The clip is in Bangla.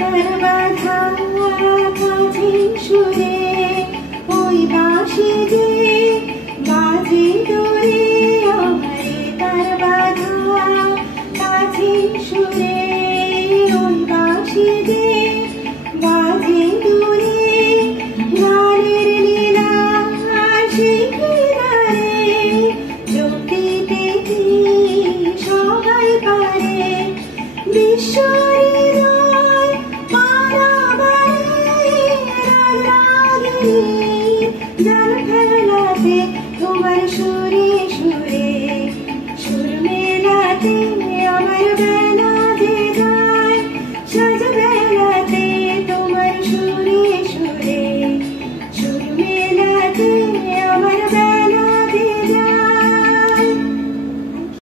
তার বাধা কাছে সুরে ওই বাঁশি যে বাজে দূরে আমারে তার বাধা কাছে সুরে ওই বাঁশি যে বাজে দূরে গানের লীলা শিখিদারে জ্যোতিতে সবাই পারে বিশ্বরে জাল ফেলাতে তোমার সুরে সুরে সুর মেলাতে